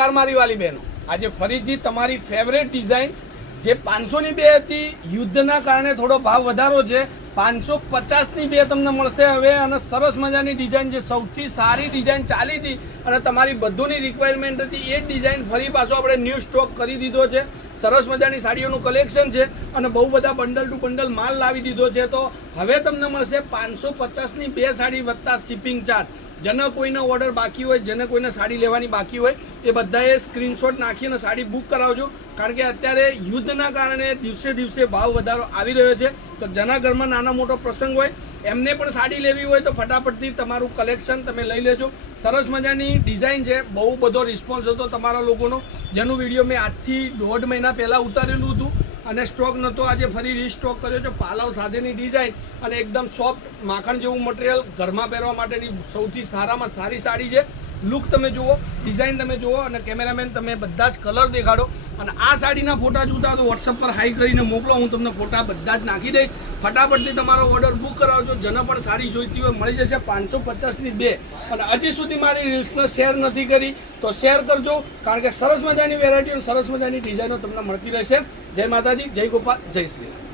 નમસ્કાર મારી વાલી બહેનો, આજે ફરીથી તમારી ફેવરેટ ડિઝાઇન જે 500ની બે હતી, યુદ્ધના કારણે થોડો ભાવ વધારો છે, 550ની બે તમને મળશે હવે. અને સરસ મજાની ડિઝાઇન જે સૌથી સારી ડિઝાઇન ચાલી હતી અને તમારી બધુની રિક્વાયરમેન્ટ હતી એ જ ડિઝાઇન ફરી પાછો આપણે ન્યૂ સ્ટોક કરી દીધો છે. સરસ મજાની સાડીઓનું કલેક્શન છે અને બહુ બધા બંડલ ટુ બંડલ માલ લાવી દીધો છે. તો હવે તમને મળશે 550ની બે સાડી વત્તા શિપિંગ ચાર્જ. જેને કોઈનો ઓર્ડર બાકી હોય, જેને કોઈને સાડી લેવાની બાકી હોય એ બધાએ સ્ક્રીનશોટ નાખીને સાડી બુક કરાવજો, કારણ કે અત્યારે યુદ્ધના કારણે દિવસે દિવસે ભાવ વધારો આવી રહ્યો છે. તો જેના ઘરમાં નાનો મોટો પ્રસંગ હોય એમને પણ સાડી લેવી હોય તો ફટાફટથી તમારું કલેક્શન તમે લઈ લેજો. સરસ મજાની ડિઝાઇન છે, બહુ બધો રિસ્પોન્સ હતો તમારા લોકોનો, જેનું વિડીયો મેં આજથી 1.5 મહિના પહેલાં ઉતારેલું હતું અને સ્ટોક નહોતો. આજે ફરી રીસ્ટોક કર્યો છે. પાલવ સાથેની ડિઝાઇન અને એકદમ સોફ્ટ માખણ જેવું મટીરિયલ, ઘરમાં પહેરવા માટેની સૌથી સારામાં સારી સાડી છે. લુક તમે જુઓ, ડિઝાઇન તમે જુઓ અને કેમેરામેન તમે બધા જ કલર દેખાડો. અને આ સાડીના ફોટા જોતા તો વોટ્સઅપ પર હાઈ કરીને મોકલો, હું તમને ફોટા બધા જ નાખી દઈશ. ફટાફટથી તમારો ઓર્ડર બુક કરાવજો. જેને પણ સાડી જોઈતી હોય મળી જશે 550ની બે. અને હજી સુધી મારી રીલ્સને શેર નથી કરી તો શેર કરજો, કારણ કે સરસ મજાની વેરાયટી અને સરસ મજાની ડિઝાઇનો તમને મળતી રહેશે. જય માતાજી, જય ગોપાલ, જય શ્રી રામ.